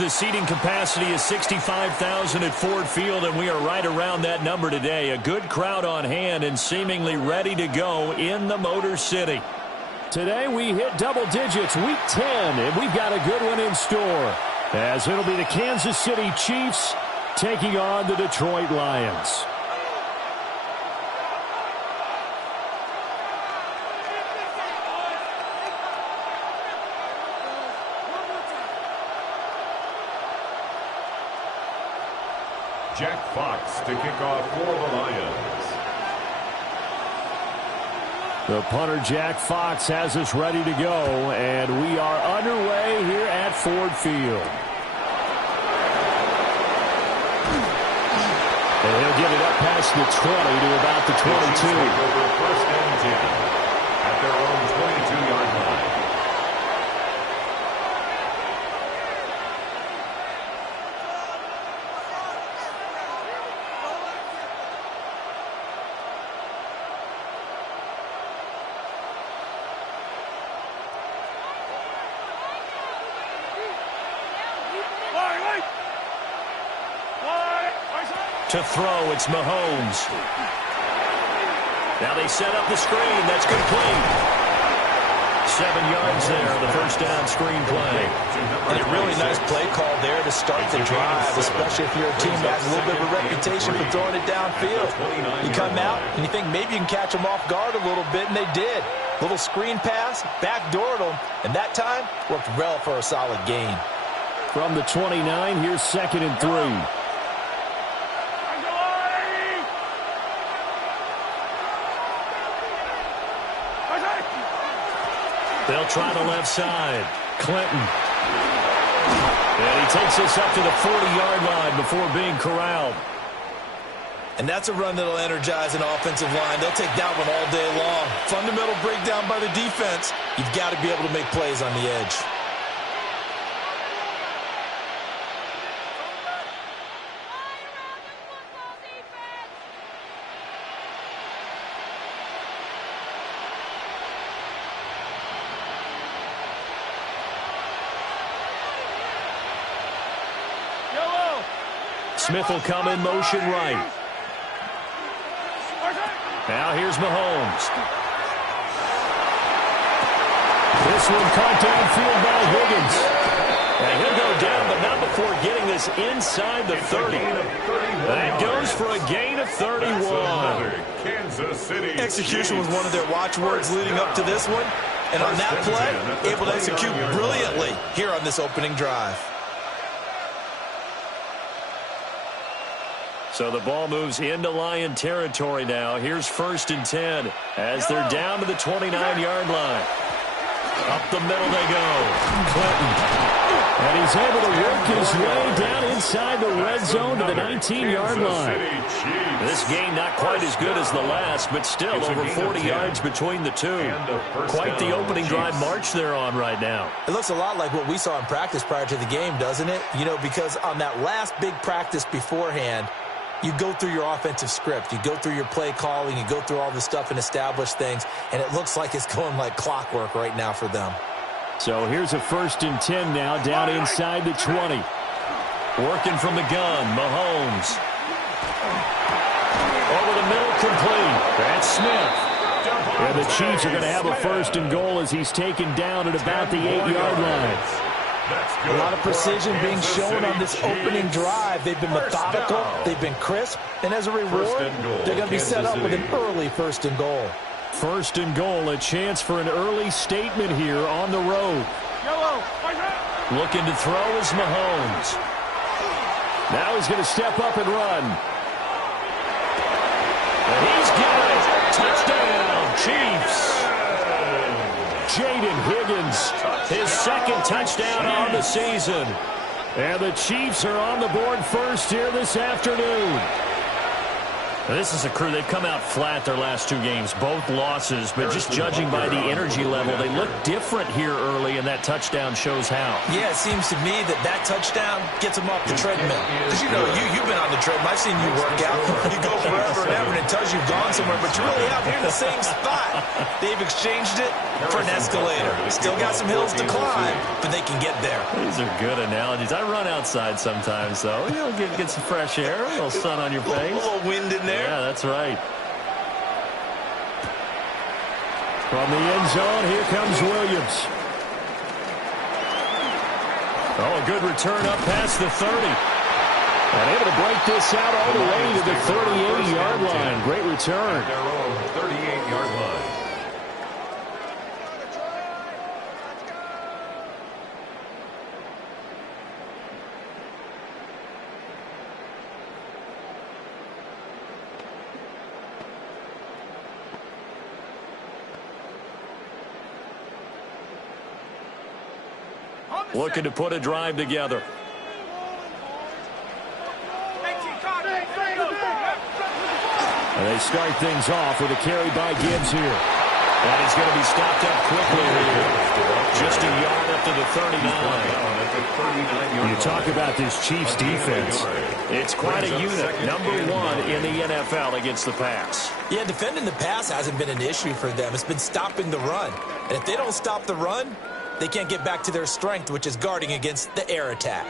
The seating capacity is 65,000 at Ford Field, and we are right around that number today. A good crowd on hand and seemingly ready to go in the Motor City. Today we hit double digits, week 10, and we've got a good one in store, as it'll be the Kansas City Chiefs taking on the Detroit Lions. Jack Fox to kick off for the Lions. The punter, Jack Fox, has us ready to go, and we are underway here at Ford Field. And he'll get it up past the 20 to about the 22. Over first and 10 at their own 22-yard line. To throw, it's Mahomes. Now they set up the screen. That's complete. 7 yards there, the first down screen play. And a really nice play call there to start the drive, especially if you're a team that has a little bit of a reputation for throwing it downfield. You come out and you think maybe you can catch them off guard a little bit, and they did. Little screen pass, backdoored them, and that time worked well for a solid gain. From the 29, here's 2nd and 3. They'll try the left side. Clinton. And he takes us up to the 40-yard line before being corralled. And that's a run that'll energize an offensive line. They'll take that one all day long. Fundamental breakdown by the defense. You've got to be able to make plays on the edge. Smith will come in motion right. Now here's Mahomes. This one caught downfield by Higgins. And he'll go down, but not before getting this inside the 30. That goes for a gain of 31. Kansas City Execution was one of their watchwords leading up to this one. And on that play, able to execute brilliantly here on this opening drive. So the ball moves into Lion territory now. Here's 1st and 10 as they're down to the 29-yard line. Up the middle they go. Clinton. And he's able to work his way down inside the red zone to the 19-yard line. This game not quite as good as the last, but still over 40 yards between the two. Quite the opening drive march they're on right now. It looks a lot like what we saw in practice prior to the game, doesn't it? You know, because on that last big practice beforehand, you go through your offensive script. You go through your play calling. You go through all the stuff and establish things. And it looks like it's going like clockwork right now for them. So here's a 1st and 10 now down inside the 20. Working from the gun, Mahomes. Over the middle, complete. That's Smith. And the Chiefs are going to have a 1st and goal as he's taken down at about the 8-yard line. A lot of precision being shown on this opening drive. They've been methodical. They've been crisp. And as a reward, they're going to be set up with an early 1st and goal. 1st and goal, a chance for an early statement here on the road. Looking to throw is Mahomes. Now he's going to step up and run. And he's got it. Touchdown, Chiefs. Jaden Higgins, his 2nd touchdown on the season. And the Chiefs are on the board first here this afternoon. This is a crew. They've come out flat their last 2 games, both losses, but just judging by the energy level, they look different here early, and that touchdown shows how. Yeah, it seems to me that touchdown gets them off the treadmill. Because, you've been on the treadmill. I've seen you work out. You go forever and ever, and it tells you've gone somewhere, but you're really out here in the same spot. They've exchanged it for an escalator. Still got some hills to climb, but they can get there. These are good analogies. I run outside sometimes, though. Get some fresh air, a little sun on your face. A little wind in there. Yeah, that's right. From the end zone, here comes Williams. Oh, a good return up past the 30. And able to break this out all the way to the 38-yard line. Great return. Their own 38-yard line. Looking to put a drive together. And they start things off with a carry by Gibbs here. And he's going to be stopped up quickly here. Just a yard up to the 39. You talk about this Chiefs defense. It's quite a unit. #1 in the NFL against the pass. Yeah, defending the pass hasn't been an issue for them. It's been stopping the run. And if they don't stop the run, they can't get back to their strength, which is guarding against the air attack.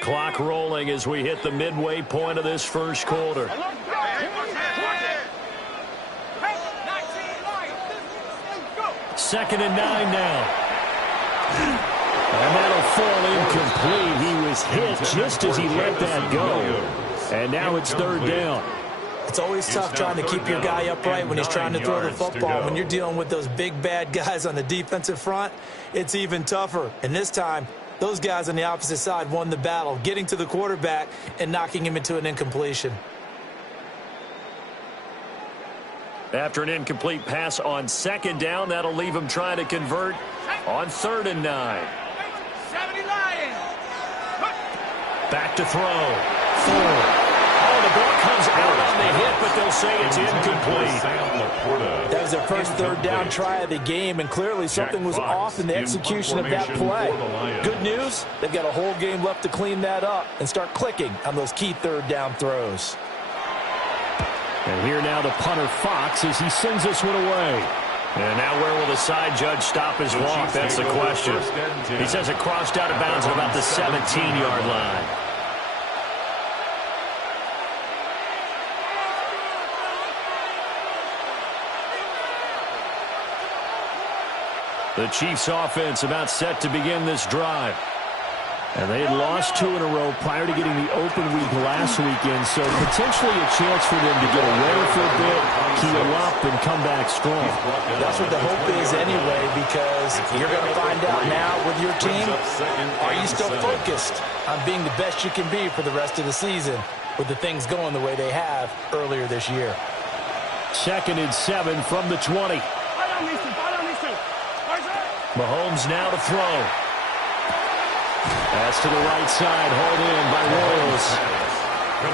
Clock rolling as we hit the midway point of this first quarter. Second and 9 now. And that'll fall incomplete. He was hit just as he let that go. And now it's third down. It's always tough trying to keep your guy upright when he's trying to throw the football. When you're dealing with those big, bad guys on the defensive front, it's even tougher. And this time, those guys on the opposite side won the battle, getting to the quarterback and knocking him into an incompletion. After an incomplete pass on second down, that'll leave him trying to convert on 3rd and 9. Back to throw. 4. Oh, the ball comes out on the hit, but they'll say it's incomplete. That was their first third down try of the game, and clearly something was off in the execution of that play. Good news, they've got a whole game left to clean that up and start clicking on those key third down throws. And here now the punter Fox as he sends this one away. And now where will the side judge stop his walk? That's the question. He says it crossed out of bounds at about the 17-yard line. The Chiefs offense about set to begin this drive. And they had lost 2 in a row prior to getting the open week last weekend, so potentially a chance for them to get away for a bit, keel up, and come back strong. That's what the hope is anyway, because you're going to find out now with your team, are you still focused on being the best you can be for the rest of the season with the things going the way they have earlier this year? 2nd and 7 from the 20. Mahomes now to throw. Pass to the right side, hauled in by Royals.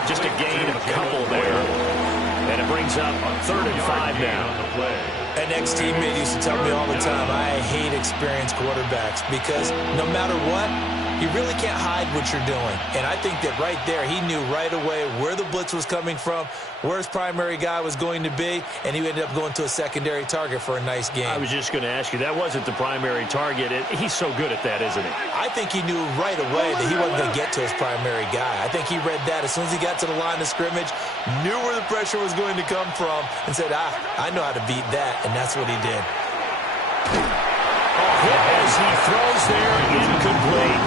Just a gain of a couple there. And it brings up 3rd and 5 now. An ex-teammate used to tell me all the time, I hate experienced quarterbacks because no matter what, you really can't hide what you're doing. And I think that right there, he knew right away where the blitz was coming from, where his primary guy was going to be, and he ended up going to a secondary target for a nice game. I was just going to ask you, that wasn't the primary target. He's so good at that, isn't he? I think he knew right away that he wasn't going to get to his primary guy. I think he read that as soon as he got to the line of scrimmage, knew where the pressure was going to come from, and said, I know how to beat that, and that's what he did. As he throws there, incomplete.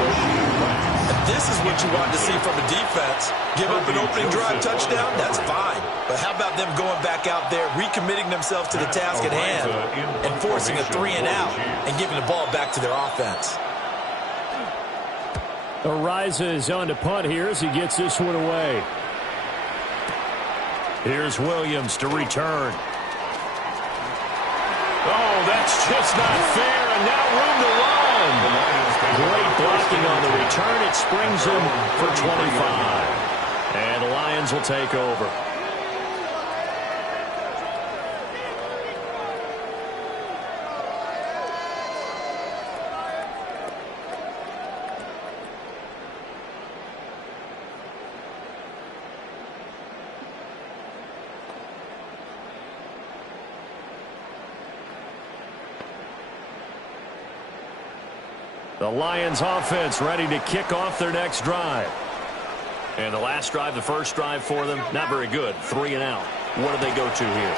This is what you want to see from a defense. Give up an opening drive touchdown, that's fine. But how about them going back out there, recommitting themselves to the task at hand, and forcing a 3-and-out, and giving the ball back to their offense. Ariza is on to punt here as he gets this one away. Here's Williams to return. Oh, that's just not fair, and now room to run. Great block springs him for 25. And the Lions will take over. The Lions offense ready to kick off their next drive. And the last drive, the first drive for them, not very good. 3 and out. What do they go to here?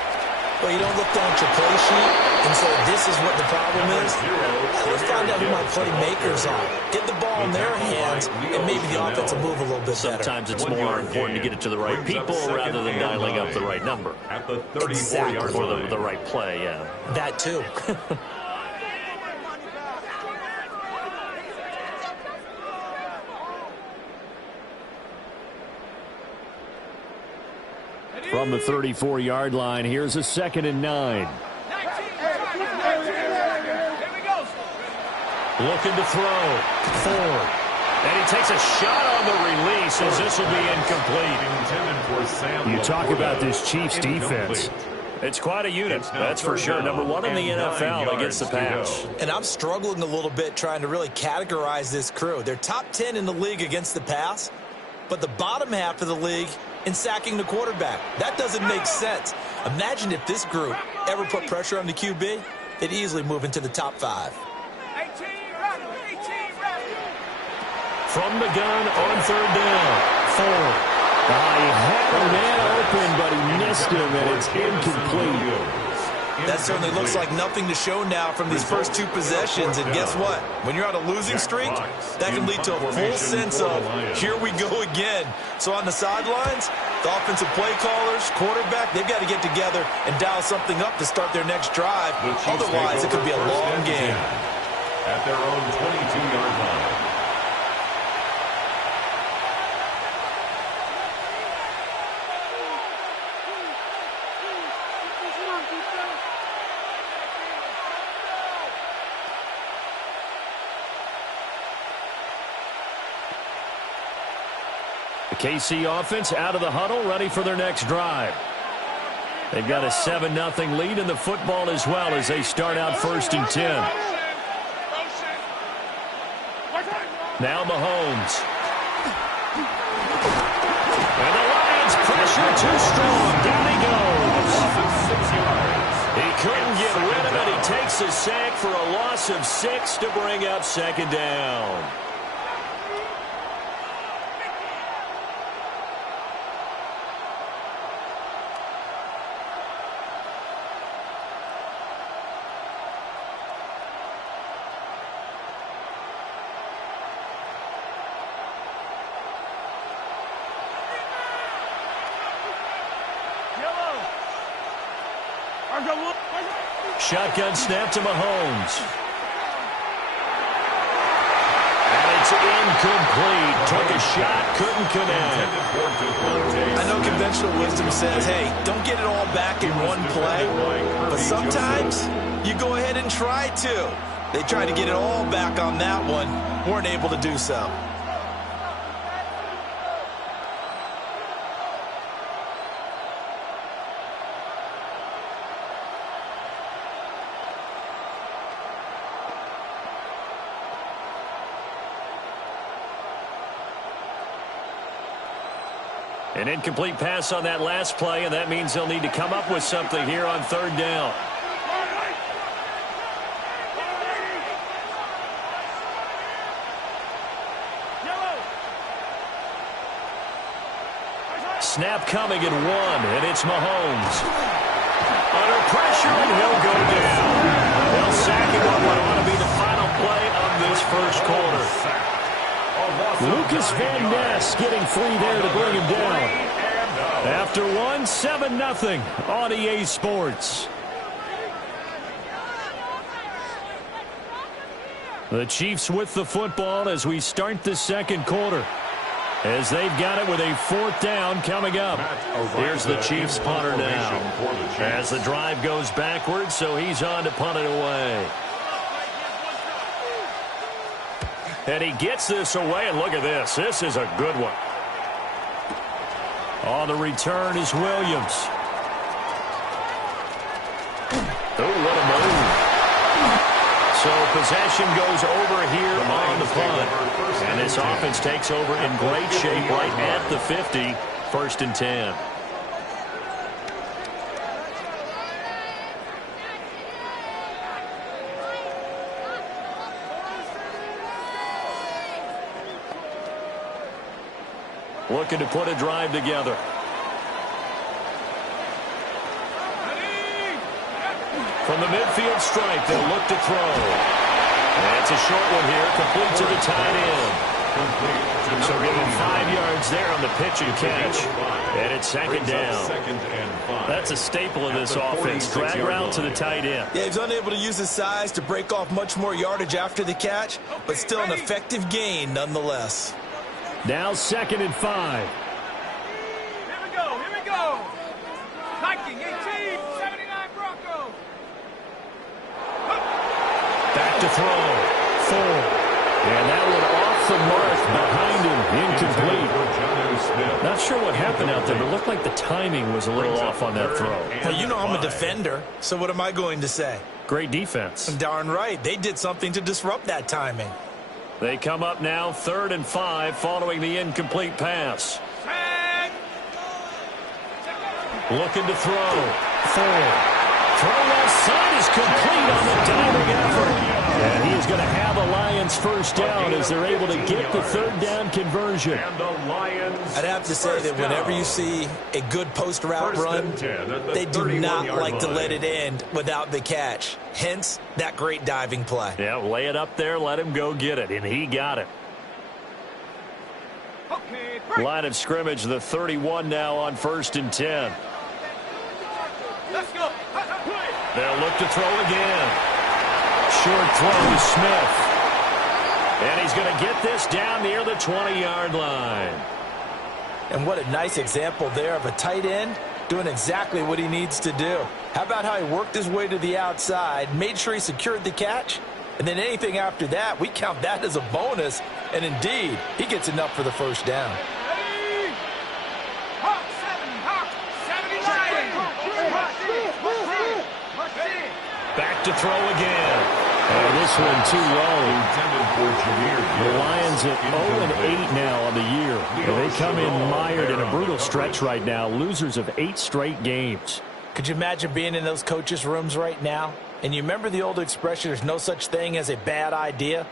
Well, you don't look down at your play sheet and say, this is what the problem is. They find out who my playmakers are. Get the ball in their hands, and maybe the offense will move a little bit better. Sometimes it's more important to get it to the right people rather than dialing up the right number. Exactly. Or the right play, yeah. That too. From the 34-yard line, here's a 2nd and 9. Looking to throw. Ford. And he takes a shot on the release as this will be incomplete. You talk about this Chiefs defense. It's quite a unit, that's for sure. Number 1 in the NFL against the pass. And I'm struggling a little bit trying to really categorize this crew. They're top 10 in the league against the pass, but the bottom half of the league in sacking the quarterback. That doesn't make sense. Imagine if this group ever put pressure on the QB, they'd easily move into the top 5. From the gun on 3rd down. Ford. He had a man open, but he missed him, and it's incomplete. That certainly looks like nothing to show now from these first 2 possessions. And guess what? When you're on a losing streak, that can lead to a full sense of, here we go again. So on the sidelines, the offensive play callers, quarterback, they've got to get together and dial something up to start their next drive. Otherwise, it could be a long game. At their own 22-yard line. KC offense out of the huddle, ready for their next drive. They've got a 7-0 lead in the football as well as they start out 1st and 10. Now Mahomes. And the Lions pressure too strong. Down he goes. He couldn't get rid of it. He takes a sack for a loss of 6 to bring up 2nd down. Shotgun snap to Mahomes. And it's incomplete. Took a shot, couldn't connect. I know conventional wisdom says, hey, don't get it all back in one play. But sometimes you go ahead and try to. They tried to get it all back on that one. Weren't able to do so. An incomplete pass on that last play, and that means they'll need to come up with something here on 3rd down. Snap coming at 1, and it's Mahomes. Under pressure, and he'll go down. They'll sack him on what ought to be the final play of this first quarter. Lucas Van Ness getting free there to bring him down. After 1, 7-0 on EA Sports. The Chiefs with the football as we start the 2nd quarter. As they've got it with a 4th down coming up. Here's the Chiefs punter now. As the drive goes backwards, so he's on to punt it away. And he gets this away, and look at this. This is a good one. On the return is Williams. Oh, what a move. So possession goes over here on the punt. And this offense takes over in great shape right at the 50. 1st and 10. Looking to put a drive together. From the midfield stripe, they'll look to throw. And it's a short one here, complete to the tight end. So give him 5 yards there on the pitch and catch. And it's 2nd down. That's a staple of this offense. Drag route to the tight end. Yeah, he's unable to use his size to break off much more yardage after the catch, but still an effective gain nonetheless. Now 2nd and 5. Here we go. Viking 18, 79 Broncos. Back to throw. 4. And that one off the mark behind him. Incomplete. Not sure what happened out there, but it looked like the timing was a little off on that throw. Well, you know I'm a defender, so what am I going to say? Great defense. Darn right. They did something to disrupt that timing. They come up now 3rd and 5 following the incomplete pass. Looking to throw. 4. Throw left side is complete on the diving effort. And he is going to have a Lions first down as they're able to get the 3rd down conversion. I'd have to say that whenever you see a good post route run, they do not like to let it end without the catch. Hence, that great diving play. Yeah, lay it up there, let him go get it, and he got it. Line of scrimmage, the 31 now on 1st and 10. Let's go. They'll look to throw again. Short throw to Smith. And he's going to get this down near the 20-yard line. And what a nice example there of a tight end doing exactly what he needs to do. How about how he worked his way to the outside, made sure he secured the catch, and then anything after that, we count that as a bonus. And indeed, he gets enough for the first down. Back to throw again. And this one too low. The Lions at 0-8 now on the year. They come in mired in a brutal stretch right now, losers of 8 straight games. Could you imagine being in those coaches' rooms right now? And you remember the old expression, there's no such thing as a bad idea?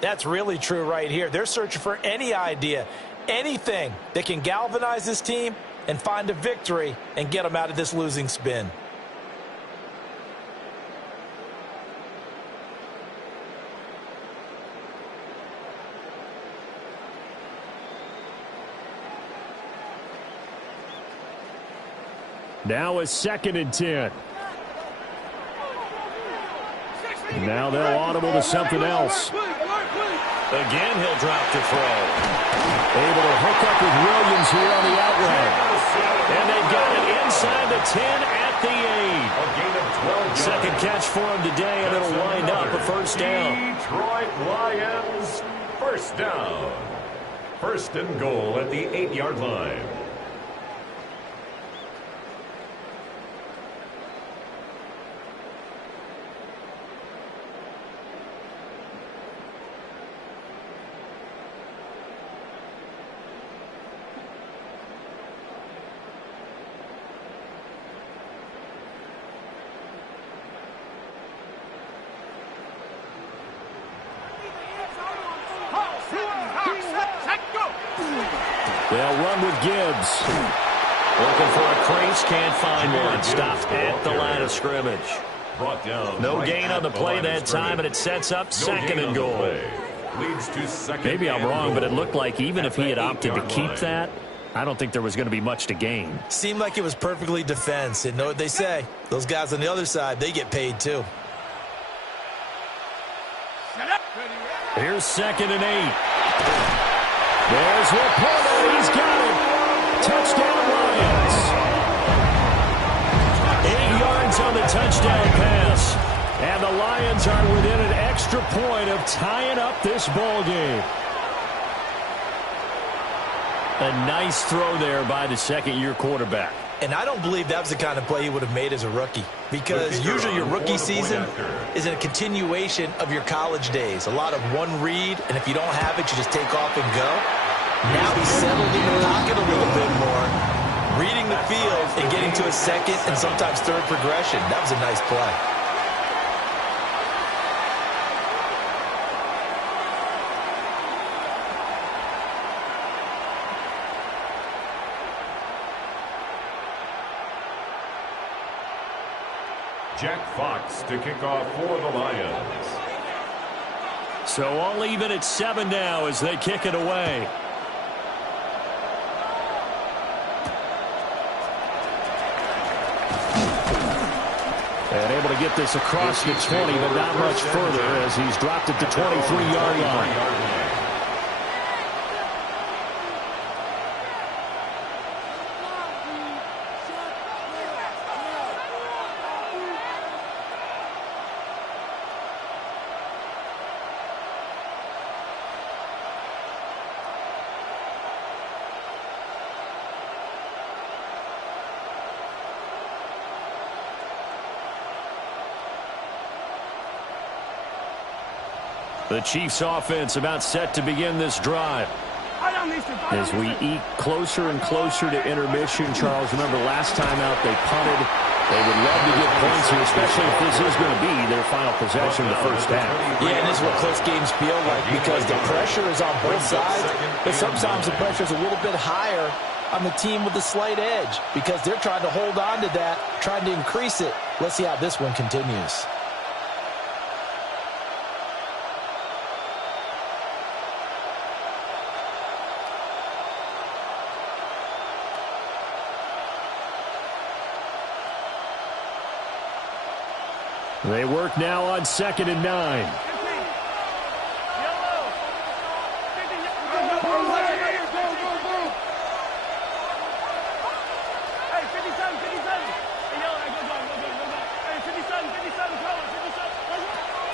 That's really true right here. They're searching for any idea, anything that can galvanize this team and find a victory and get them out of this losing spin. Now a 2nd and 10. Now they'll audible to something else. Again, he'll drop to throw. Able to hook up with Williams here on the out route. And they've got it inside the 10 at the 8. Second catch for him today, and it'll wind up a first down. Detroit Lions, first down. 1st and goal at the 8-yard line. They'll run with Gibbs. Looking for a crease, can't find one. Stopped at the line of scrimmage. No gain on the play that time, and it sets up 2nd and goal. Maybe I'm wrong, but it looked like even if he had opted to keep that, I don't think there was going to be much to gain. Seemed like it was perfectly defense. And know what they say? Those guys on the other side, they get paid too. Here's 2nd and 8. There's Laporta. He's got it. Touchdown, Lions. 8 yards on the touchdown pass. And the Lions are within an extra extra point of tying up this ball game. A nice throw there by the second-year quarterback. And I don't believe that was the kind of play he would have made as a rookie, because usually your rookie season is a continuation of your college days. A lot of one read, and if you don't have it, you just take off and go. Now he's settled in the pocket a little bit more, reading the field and getting to a second and sometimes third progression. That was a nice play. Jack Fox to kick off for the Lions. So all even at 7 now as they kick it away. And able to get this across the 20, but not much further as he's dropped it to 23-yard line. The Chiefs offense about set to begin this drive. As we eat closer and closer to intermission, Charles, remember last time out they punted. They would love to get points here, especially if this is going to be their final possession of the first half. Yeah, and this is what close games feel like, because the pressure is on both sides, but sometimes the pressure is a little bit higher on the team with the slight edge, because they're trying to hold on to that, trying to increase it. Let's see how this one continues. They work now on 2nd and 9.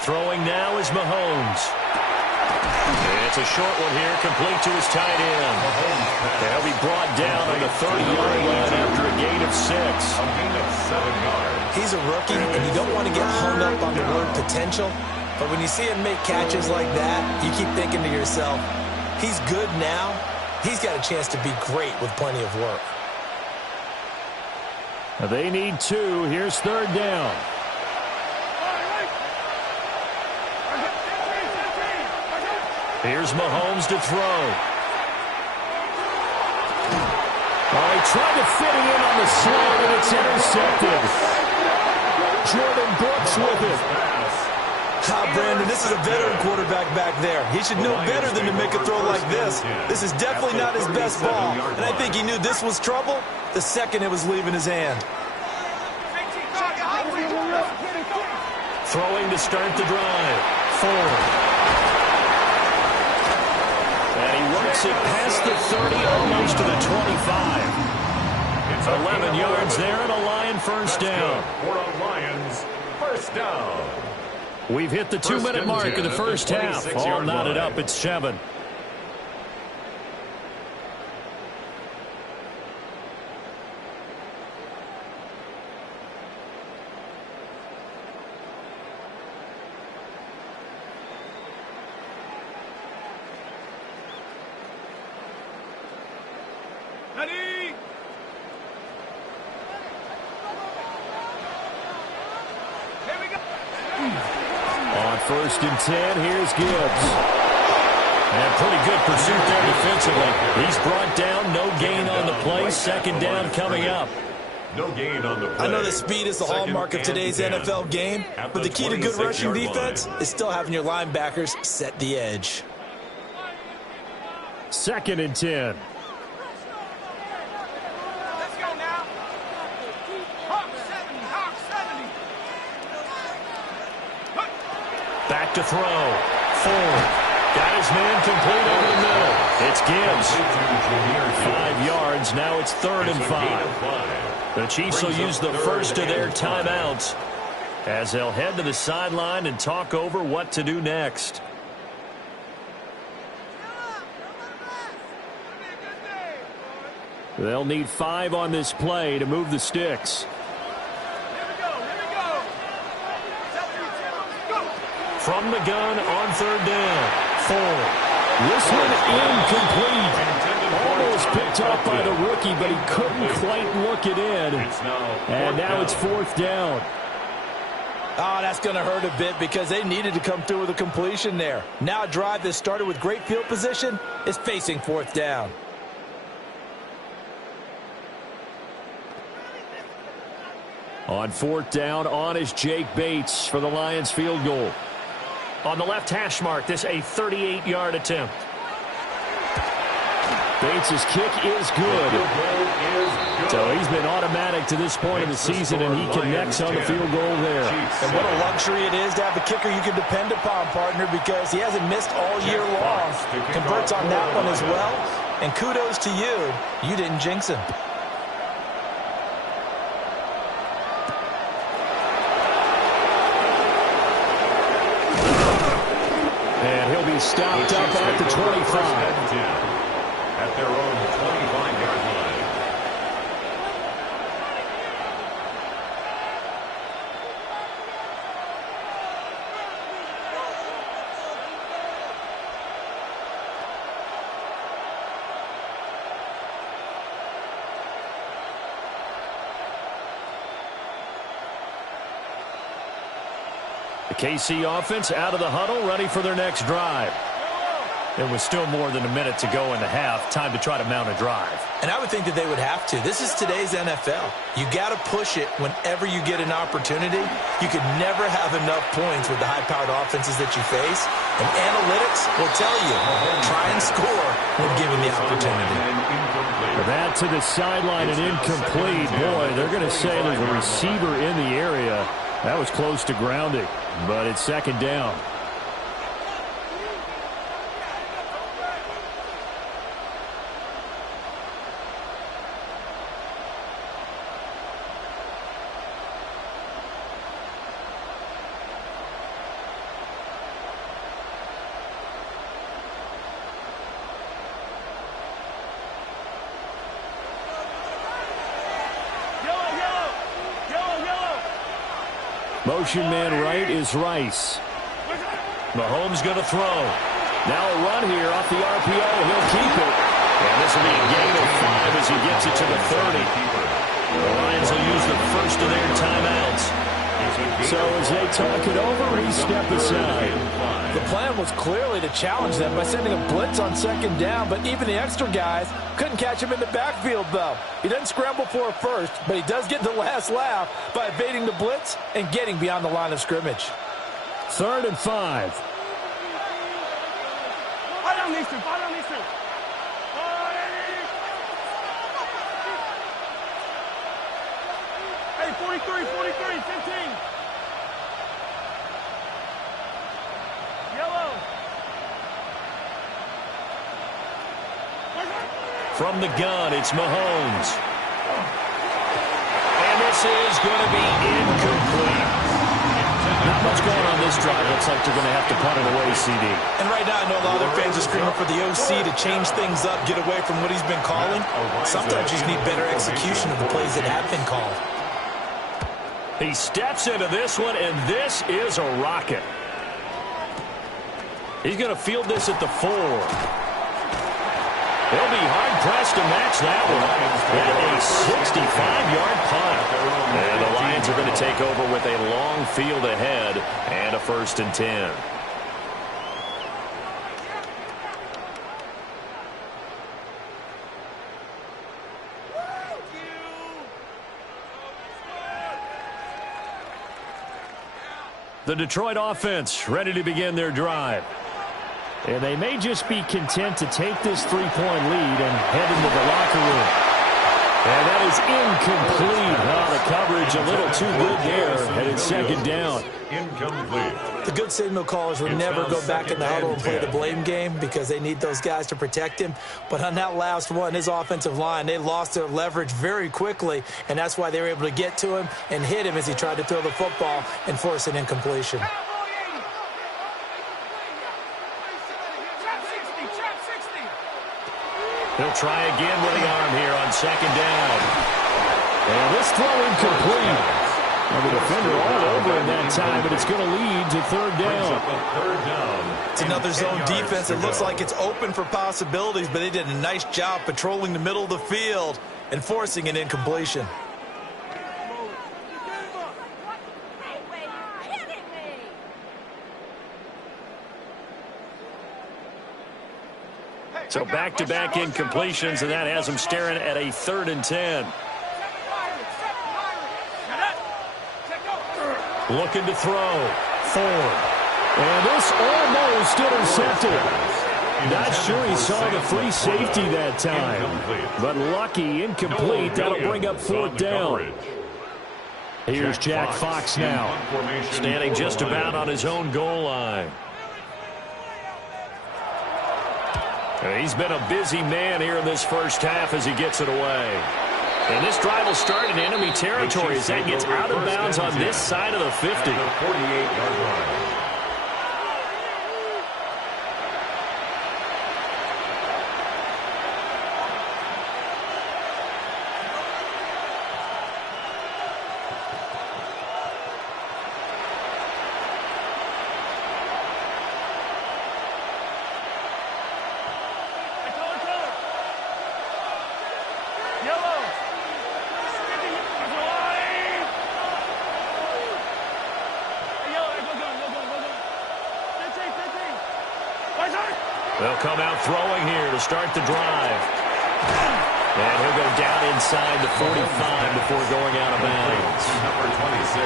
Throwing now is Mahomes. It's a short one here, complete to his tight end. They'll be brought down on the 30-yard line after a gain of 6. A gain of 7 yards. He's a rookie, and you don't want to get hung up on the word potential. But when you see him make catches like that, you keep thinking to yourself, he's good now. He's got a chance to be great with plenty of work. They need 2. Here's 3rd down. Here's Mahomes to throw. Oh, he tried to fit it in on the slant, and it's intercepted. Jordan Brooks with it. Brandon, this is a veteran quarterback back there. He should know better than to make a throw like this. This is definitely not his best ball, and I think he knew this was trouble the second it was leaving his hand. Throwing to start the drive. Ford. And he works it past the 30, almost to the 25. 11 yards there and a Lion first down. For a Lions first down. We've hit the 2-minute mark of the first half. All knotted up at 7. Ready? Here we go. On 1st and 10, here's Gibbs. And pretty good pursuit there defensively. He's brought down, no gain on the play. 2nd down coming up. No gain on the play. I know that speed is the hallmark of today's NFL game, but the key to good rushing defense is still having your linebackers set the edge. 2nd and 10. Let's go now. Hawk 70, Hawk 70. Back to throw. Ford. Got his man complete over the middle. It's Gibbs. 5 yards. Now it's 3rd and 5. The Chiefs will use the first of their timeouts. as they'll head to the sideline and talk over what to do next. They'll need 5 on this play to move the sticks. From the gun on 3rd down. 4. This one incomplete. Almost picked up by the rookie, but he couldn't quite look it in. And now it's 4th down. Oh, that's going to hurt a bit because they needed to come through with a completion there. Now a drive that started with great field position is facing 4th down. On 4th down, on is Jake Bates for the Lions field goal. On the left hash mark, this a 38-yard attempt. Bates' kick is good. So he's been automatic to this point of the season, and he connects on the field goal there. And what a luxury it is to have a kicker you can depend upon, partner, because he hasn't missed all year long. Converts on that one as well. And kudos to you. You didn't jinx him. And he'll be stopped up at the 25. At their own 25-yard line. The KC offense out of the huddle, ready for their next drive. There was still more than a minute to go in the half. Time to try to mount a drive. And I would think that they would have to. This is today's NFL. You got to push it whenever you get an opportunity. You could never have enough points with the high-powered offenses that you face. And analytics will tell you, try and score when given the opportunity. That to the sideline and incomplete. Boy, they're going to say there's a receiver in the area. That was close to grounding, but it's 2nd down. Motion man right is Rice. Mahomes going to throw. Now a run here off the RPO. He'll keep it. And this will be a gain of 5 as he gets it to the 30. The Lions will use the first of their timeouts. So as they talk it over, he step aside. The plan was clearly to challenge them by sending a blitz on 2nd down, but even the extra guys couldn't catch him in the backfield, though. He doesn't scramble for a first, but he does get the last laugh by evading the blitz and getting beyond the line of scrimmage. 3rd and 5. Hey, 43, 15. Yellow. From the gun, it's Mahomes. And this is going to be incomplete. Not much going on this drive. Looks like they're going to have to punt it away, CD. And right now, I know a lot of their fans are screaming for the OC to change things up, get away from what he's been calling. Sometimes you just need better execution of the plays that have been called. He steps into this one, and this is a rocket. He's going to field this at the 4. He'll be hard-pressed to match that one. At a 65-yard punt. And the Lions are going to take over with a long field ahead and a 1st and 10. The Detroit offense ready to begin their drive. And they may just be content to take this 3-point lead and head into the locker room. And that is incomplete. Oh, the coverage a little too good there, and it's second down. Incomplete. The good signal callers would never go back in the huddle and play the blame game because they need those guys to protect him. But on that last one, his offensive line, they lost their leverage very quickly, and that's why they were able to get to him and hit him as he tried to throw the football and force an incompletion. He'll try again with the arm here on second down. And this throw incomplete. And the defender all over in that time, but it's going to lead to third down. It's another zone defense. It looks like it's open for possibilities, but they did a nice job patrolling the middle of the field and forcing an incompletion. So back-to-back incompletions, and that has him staring at a 3rd and 10. Looking to throw. Ford. And this almost intercepted. Not sure he saw the free safety that time. But lucky, incomplete. That'll bring up 4th down. Here's Jack Fox now. Standing just about on his own goal line. He's been a busy man here in this first half as he gets it away. And this drive will start in enemy territory as that gets out of bounds on this side of the 50. 48-yard line. They'll come out throwing here to start the drive. And he'll go down inside the 45 before going out of bounds. Number 26.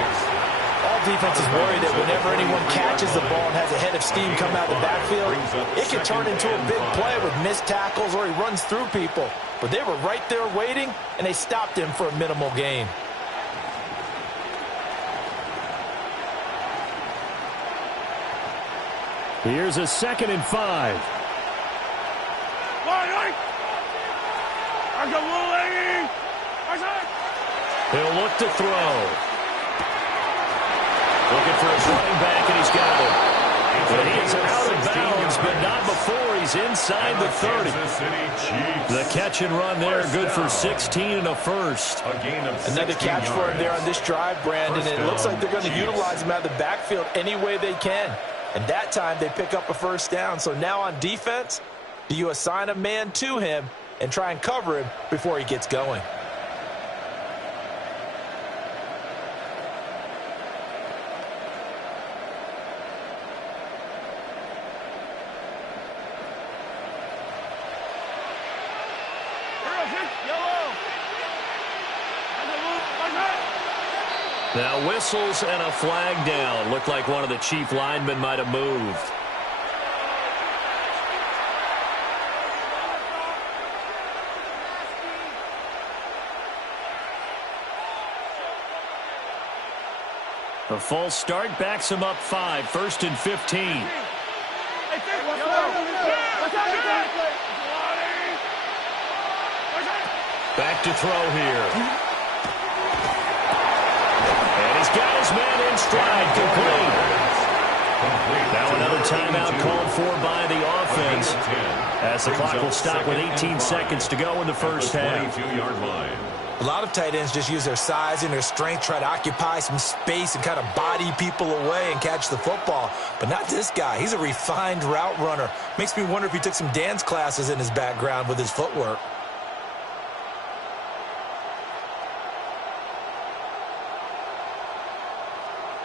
All defenses worry that whenever anyone catches the ball and has a head of steam come out of the backfield, it can turn into a big play with missed tackles or he runs through people. But they were right there waiting, and they stopped him for a minimal gain. Here's a 2nd and 5. He'll look to throw. Looking for his running back, and he's got it. But he is out of bounds, but not before he's inside the 30. The catch and run there, good for 16 and a first. Another catch for him there on this drive, Brandon, and it looks like they're going to utilize him out of the backfield any way they can. And that time they pick up a 1st down. So now on defense, do you assign a man to him and try and cover him before he gets going? Now whistles and a flag down. Looked like one of the chief linemen might have moved. A false start backs him up 5, 1st and 15. Back to throw here. And he's got his man in stride, complete. Now another timeout called for by the offense as the clock will stop with 18 seconds to go in the first half. A lot of tight ends just use their size and their strength, try to occupy some space and kind of body people away and catch the football. But not this guy. He's a refined route runner. Makes me wonder if he took some dance classes in his background with his footwork.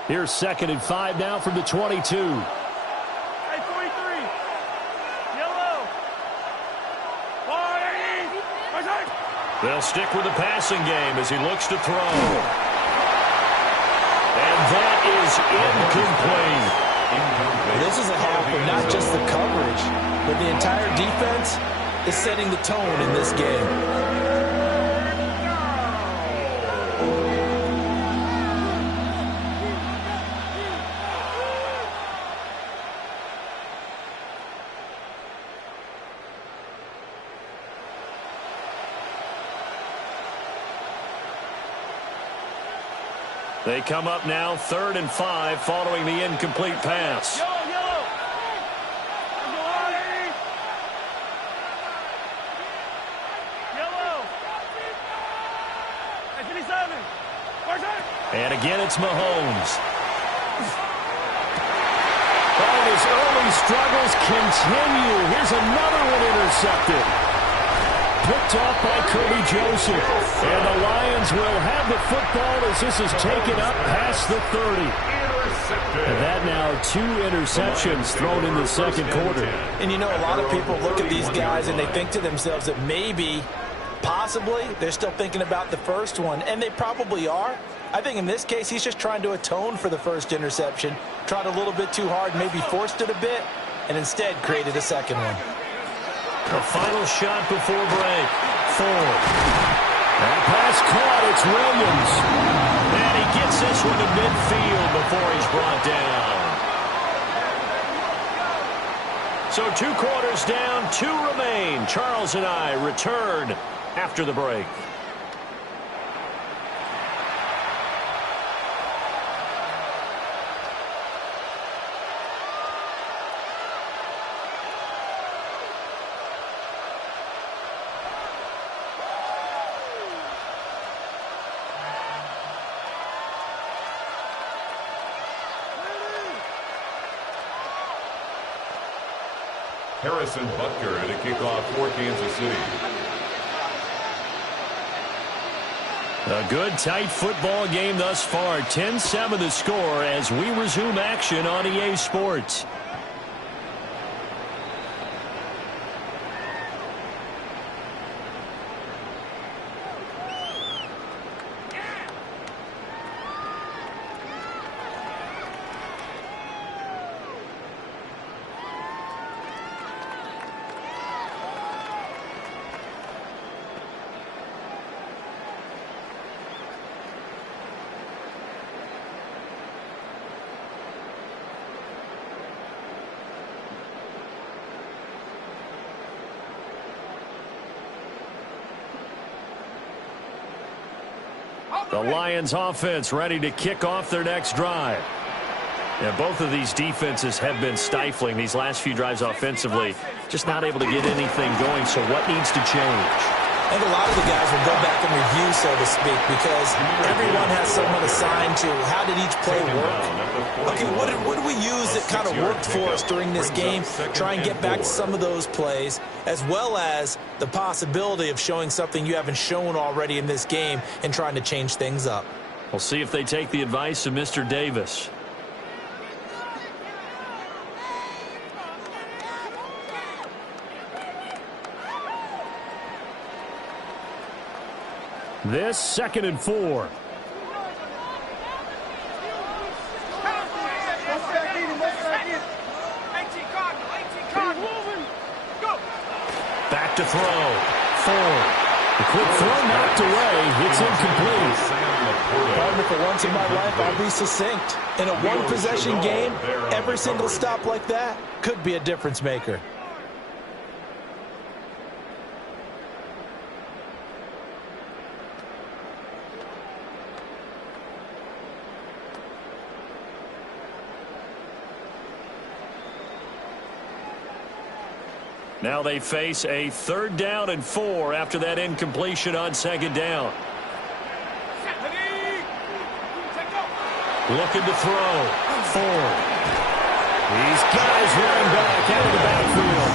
Here's 2nd and 5 now from the 22. Hey, 43. Yellow. 40. They'll stick with the passing game as he looks to throw. And that is incomplete. This is a half where not just the coverage, but the entire defense is setting the tone in this game. They come up now 3rd and 5 following the incomplete pass. And again, it's Mahomes. Oh, his early struggles continue. Here's another one intercepted. Picked off by Kirby Joseph. And the Lions will have the football as this is taken up past the 30. And that now 2 interceptions thrown in the second quarter. And you know, a lot of people look at these guys and they think to themselves that maybe, possibly, they're still thinking about the first one. And they probably are. I think in this case, he's just trying to atone for the first interception. Tried a little bit too hard, maybe forced it a bit, and instead created a second one. The final shot before break. Ford. That pass caught. It's Williams. And he gets this one to midfield before he's brought down. So 2 quarters down, 2 remain. Charles and I return after the break. Harrison Butker to kick off for Kansas City. A good, tight football game thus far. 10-7 the score as we resume action on EA Sports. The Lions offense ready to kick off their next drive. And both of these defenses have been stifling these last few drives offensively. Just not able to get anything going, so what needs to change? I think a lot of the guys will go back and review, so to speak, because everyone has someone assigned to how did each play work. Okay, what did we use that kind of worked for us during this game? Try and get back to some of those plays, as well as the possibility of showing something you haven't shown already in this game and trying to change things up. We'll see if they take the advice of Mr. Davis. This 2nd and 4. Back to throw. Ford. The quick throw knocked away. It's incomplete. Partner, for once in my life, I'll be succinct. In a one-possession game, every single stop like that could be a difference maker. Now they face a 3rd down and 4 after that incompletion on 2nd down. Looking to throw. Ford. These guys running back out of the backfield.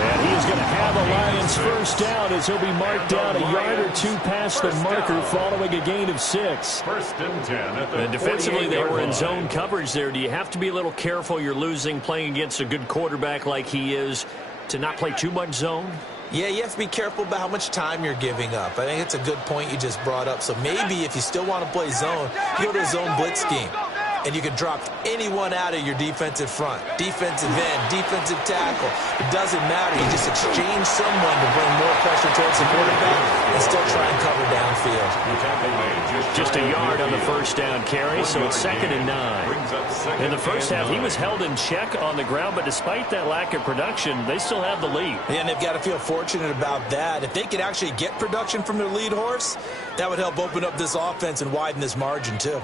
And he is going to have a Lions first down as he'll be marked down a yard or 2 past the marker following a gain of 6. 1st and 10 at the and defensively, they were in zone line. coverage there. Do you have to be a little careful? You're losing playing against a good quarterback like he is to not play too much zone? Yeah, you have to be careful about how much time you're giving up. I think it's a good point you just brought up. So maybe if you still want to play zone, you go to a zone blitz scheme. And you can drop anyone out of your defensive front. Defensive end, defensive tackle. It doesn't matter. You just exchange someone to bring more pressure towards the quarterback and still try and cover downfield. Just a yard on the first down carry, so it's 2nd and 9. In the first half, he was held in check on the ground, but despite that lack of production, they still have the lead. And they've got to feel fortunate about that. If they could actually get production from their lead horse, that would help open up this offense and widen this margin too.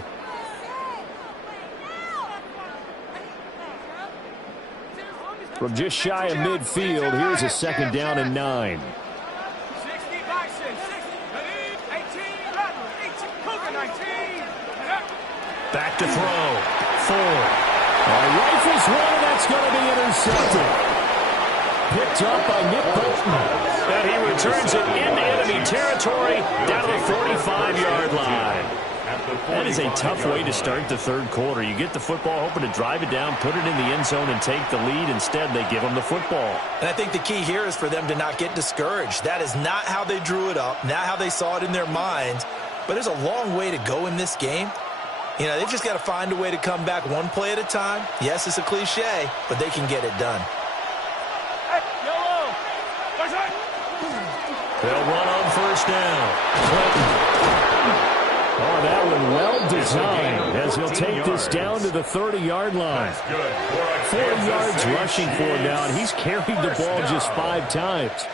From just shy of midfield, here's a second down and 9. Back to throw. Ford. Rifles one, and that's going to be intercepted. Picked up by Nick Bolton. And he returns it into enemy territory down to the 45-yard line. That is a tough way to start the third quarter. You get the football, hoping to drive it down, put it in the end zone, and take the lead. Instead, they give them the football. And I think the key here is for them to not get discouraged. That is not how they drew it up, not how they saw it in their minds. But there's a long way to go in this game. You know, they've just got to find a way to come back one play at a time. Yes, it's a cliche, but they can get it done. They'll run on first down. Clinton. Oh, that one well designed as he'll take this down to the 30-yard line. 4 yards rushing for him now, and he's carried the ball just 5 times.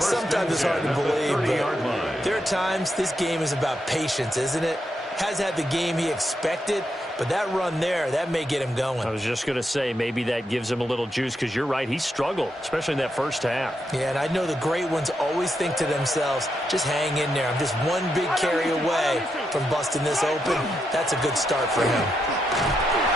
Sometimes it's hard to believe, but there are times this game is about patience, isn't it? Has had the game he expected, but that run there, that may get him going. I was just going to say, maybe that gives him a little juice, because you're right, he struggled, especially in that first half. Yeah, and I know the great ones always think to themselves, just hang in there. I'm just one big carry away from busting this open. That's a good start for him.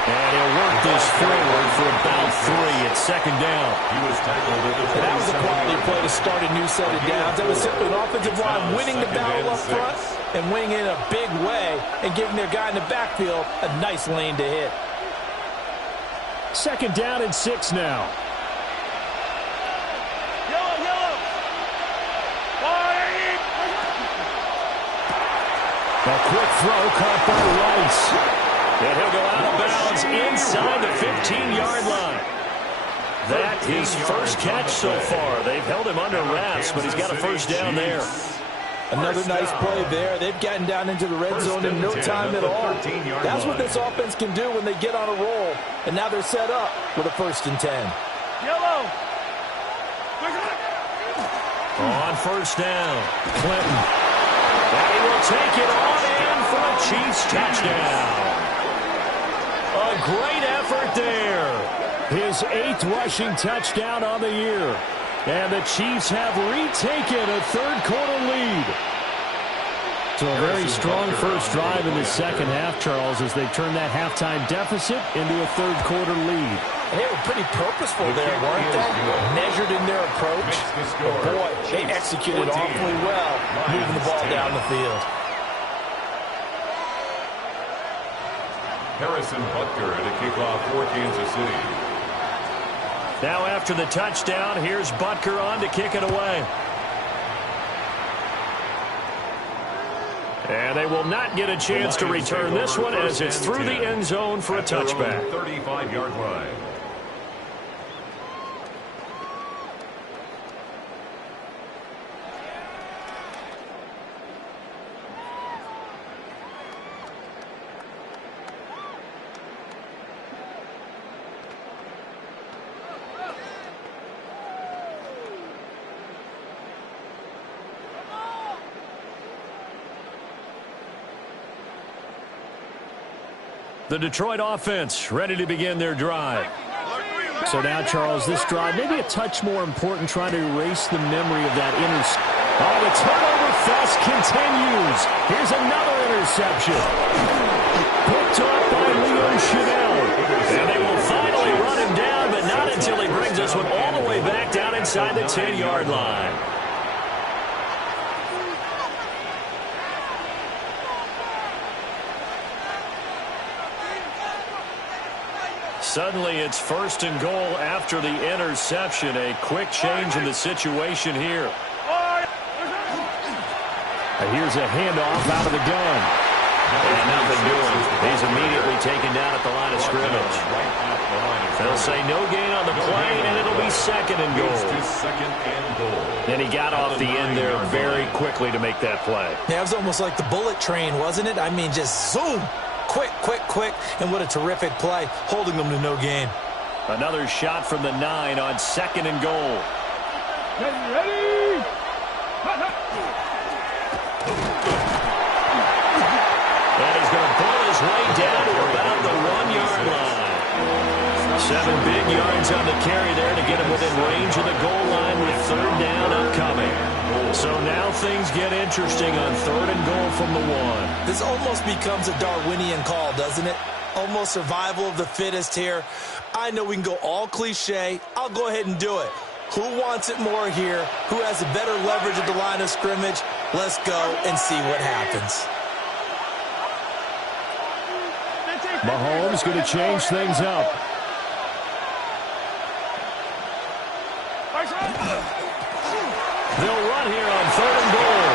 And he'll work this forward for about 3. It's second down. And that was a quality play to start a new set of downs. That was simply an offensive line winning the battle up front and winning in a big way and giving their guy in the backfield a nice lane to hit. Second down and 6 now. A quick throw caught by Rice. And he'll go out of bounds inside the 15-yard line. That is first catch so far. They've held him under wraps, but he's got a first down there. Another nice play there. They've gotten down into the red zone in no time at all. That's what this offense can do when they get on a roll. And now they're set up with a 1st and 10. On first down, Clinton. And he will take it on in for a Chiefs touchdown. A great effort there. His 8th rushing touchdown on the year. And the Chiefs have retaken a third-quarter lead. So a very strong first drive in the second half, Charles, as they turn that halftime deficit into a third-quarter lead. They were pretty purposeful there, weren't they? Measured in their approach. But boy, they executed awfully well, moving the ball down the field. Harrison Butker to kick off for Kansas City. Now after the touchdown, here's Butker on to kick it away. And they will not get a chance to return this one as it's through the end zone for a touchback. 35-yard line. The Detroit offense ready to begin their drive. So now, Charles, this drive maybe a touch more important, trying to erase the memory of that interception. Oh, the turnover fest continues. Here's another interception. Picked up by Leo Chanel. And they will finally run him down, but not until he brings this one all the way back down inside the 10-yard line. Suddenly, it's 1st and goal after the interception. A quick change in the situation here. Here's a handoff out of the gun. And nothing doing. He's immediately taken down at the line of scrimmage. They'll say no gain on the play, and it'll be 2nd and goal. And he got off the end there very quickly to make that play. Yeah, it was almost like the bullet train, wasn't it? I mean, just zoom. Quick, quick, quick, and what a terrific play, holding them to no gain. Another shot from the 9 on 2nd and goal. Ready? And he's going to pull his way down to about the 1-yard line. 7 big yards on the carry there to get him within range of the goal line with 3rd down upcoming. So now things get interesting on 3rd and goal from the 1. This almost becomes a Darwinian call, doesn't it? Almost survival of the fittest here. I know we can go all cliche. I'll go ahead and do it. Who wants it more here? Who has a better leverage at the line of scrimmage? Let's go and see what happens. Mahomes going to change things up. They'll run here on 3rd and goal.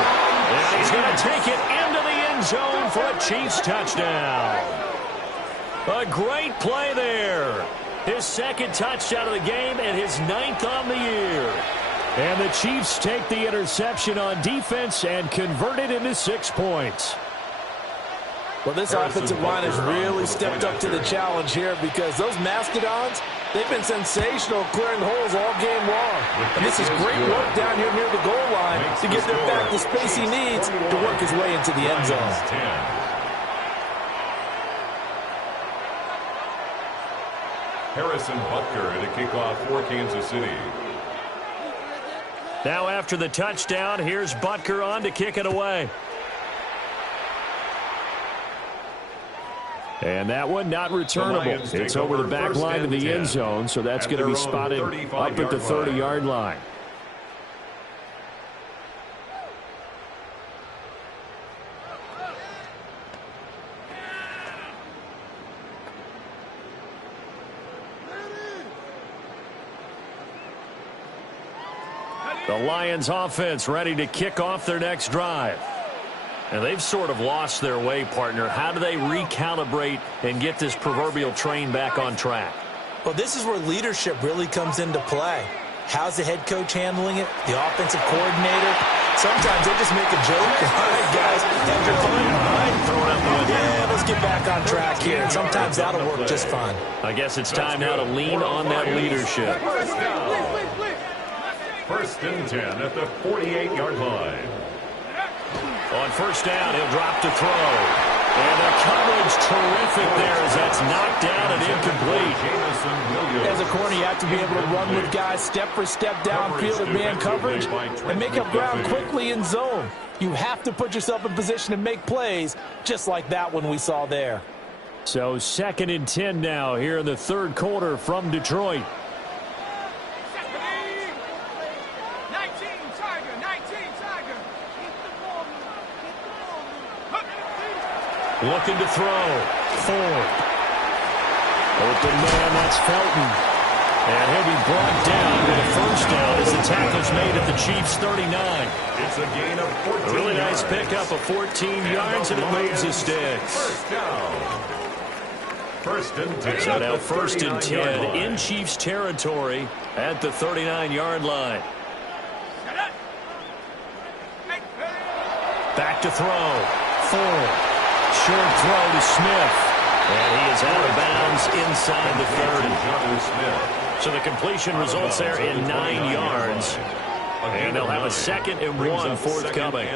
And he's going to take it into the end zone for a Chiefs touchdown. A great play there. His 2nd touchdown of the game and his 9th on the year. And the Chiefs take the interception on defense and convert it into 6 points. Well, this offensive line has really stepped up to the challenge here because those Mastodons, they've been sensational clearing holes all game long. And this is great work down here near the goal line to get their back the space he needs to work his way into the end zone. Harrison Butker to kick off for Kansas City. Now after the touchdown, here's Butker on to kick it away. And that one not returnable. It's over the back line of the end zone, so that's going to be spotted up at the 30-yard line. The Lions offense ready to kick off their next drive. And they've sort of lost their way, partner. How do they recalibrate and get this proverbial train back on track? Well, this is where leadership really comes into play. How's the head coach handling it? The offensive coordinator? Sometimes they just make a joke. All right, guys, have your fun. All right, throw it out the window. Yeah, let's get back on track here. And sometimes that'll work just fine. I guess it's time now to lean on that leadership. 1st and 10 at the 48-yard line. On 1st down, he'll drop to throw. And the coverage terrific there as that's knocked down and incomplete. As a corner, you have to be able to run with guys step for step downfield and man coverage and make up ground quickly in zone. You have to put yourself in position to make plays just like that one we saw there. So 2nd and 10 now here in the 3rd quarter from Detroit. Looking to throw. Ford. Open man, that's Felton. And he'll be brought down with a 1st down as the tackle's made at the Chiefs' 39. It's a gain of 14 A really nice yards. pickup of 14 yards, and it moves the sticks. 1st down. 1st and 10. So now at the 1st and 10 39-yard in line. Chiefs territory at the 39-yard line. Back to throw. Ford. Short throw to Smith. And he is out of bounds inside the 30. So the completion results there in 9 yards. And they'll have a 2nd and 1 forthcoming.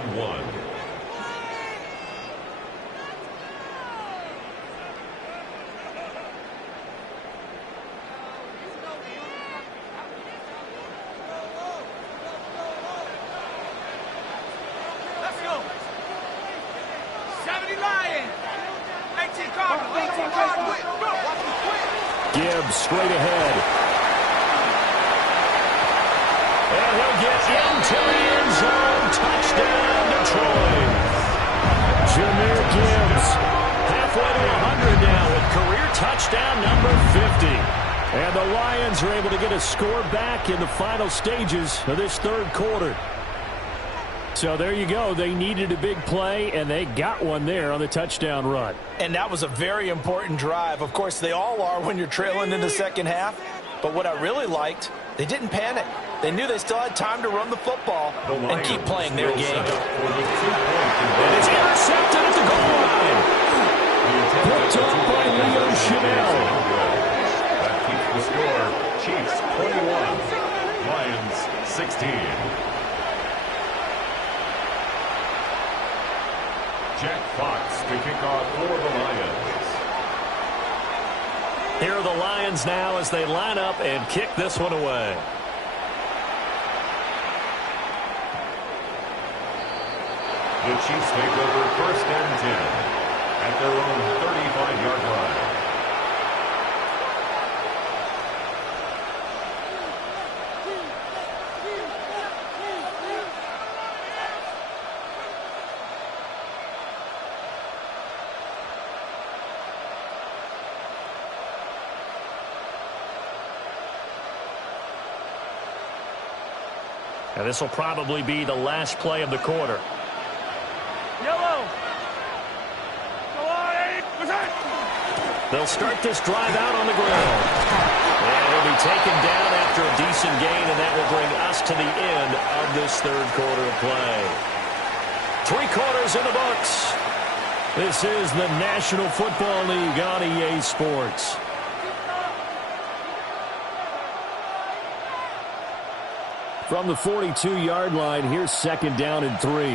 Gibbs straight ahead. And he'll get into the end zone. Touchdown, Detroit. Jahmyr Gibbs halfway to 100 now with career touchdown number 50. And the Lions are able to get a score back in the final stages of this 3rd quarter. So there you go. They needed a big play, and they got one there on the touchdown run. And that was a very important drive. Of course, they all are when you're trailing in the 2nd half. But what I really liked, they didn't panic. They knew they still had time to run the football and keep playing their game. And it's intercepted at the goal line. Picked up by Leo Chanel. That keeps the score. Chiefs 21, Lions 16. Jack Fox to kick off for the Lions. Here are the Lions now as they line up and kick this one away. The Chiefs take over 1st and 10 at their own 35-yard line. And this will probably be the last play of the quarter. Yellow. They'll start this drive out on the ground. And it'll be taken down after a decent gain, and that will bring us to the end of this third quarter of play. 3 quarters in the books. This is the National Football League on EA Sports. From the 42-yard line, here's 2nd down and 3.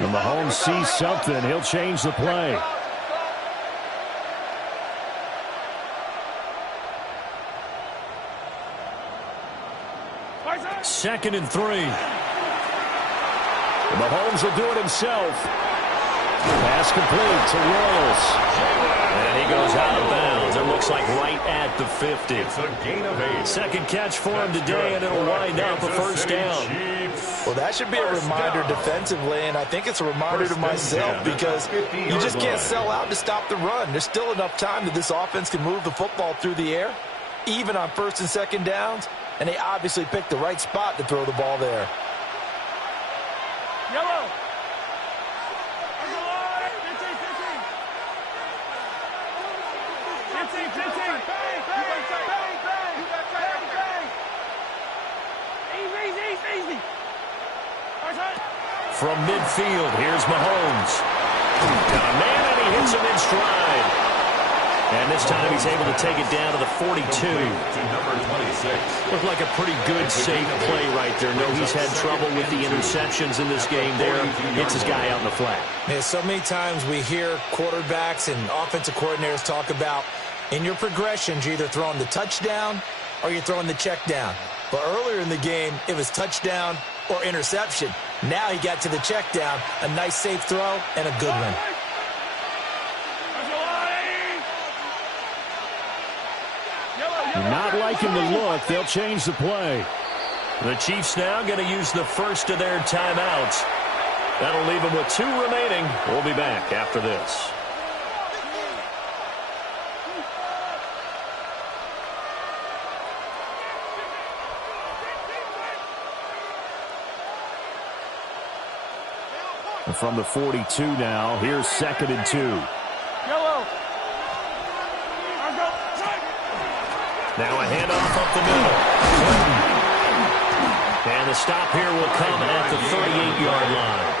And Mahomes sees something. He'll change the play. Second and 3. Mahomes will do it himself. Pass complete to Rolls. And he goes out of bounds. It looks like right at the 50. It's a gain of 8. Second catch for him today, and it'll wind up a first down. Well, that should be a reminder defensively, and I think it's a reminder to myself because you just can't sell out to stop the run. There's still enough time that this offense can move the football through the air, even on 1st and 2nd downs, and they obviously picked the right spot to throw the ball there. Yellow. Easy. From midfield, here's Mahomes. Got a man, and he hits him in stride. And this time he's able to take it down to the 42. To number 26. Looked like a pretty good, safe play right there. No, he's had trouble with the interceptions in this game there. Hits his guy out in the flat. Man, so many times we hear quarterbacks and offensive coordinators talk about in your progressions, you're either throwing the touchdown or you're throwing the check down. But earlier in the game, it was touchdown or interception. Now he got to the check down, a nice safe throw, and a good one. Not liking the look. They'll change the play. The Chiefs now going to use the first of their timeouts. That'll leave them with 2 remaining. We'll be back after this. From the 42 now, here's 2nd and 2. Yellow. Now a handoff up the middle. And the stop here will come at the 38-yard line.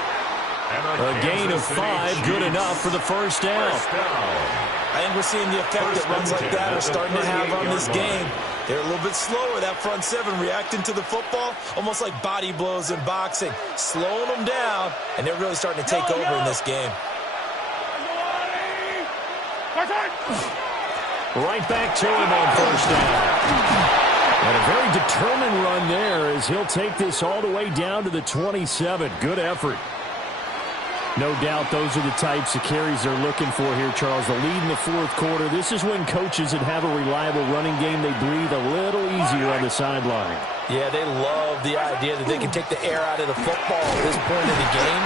A gain of 5, good enough for the first down. I think we're seeing the effect that runs like that are starting to have on this game. They're a little bit slower, that front 7, reacting to the football, almost like body blows in boxing, slowing them down, and they're really starting to take over in this game. Right back to him on first down. And a very determined run there as he'll take this all the way down to the 27. Good effort. No doubt those are the types of carries they're looking for here, Charles. The lead in the 4th quarter. This is when coaches that have a reliable running game, they breathe a little easier on the sideline. Yeah, they love the idea that they can take the air out of the football at this point in the game.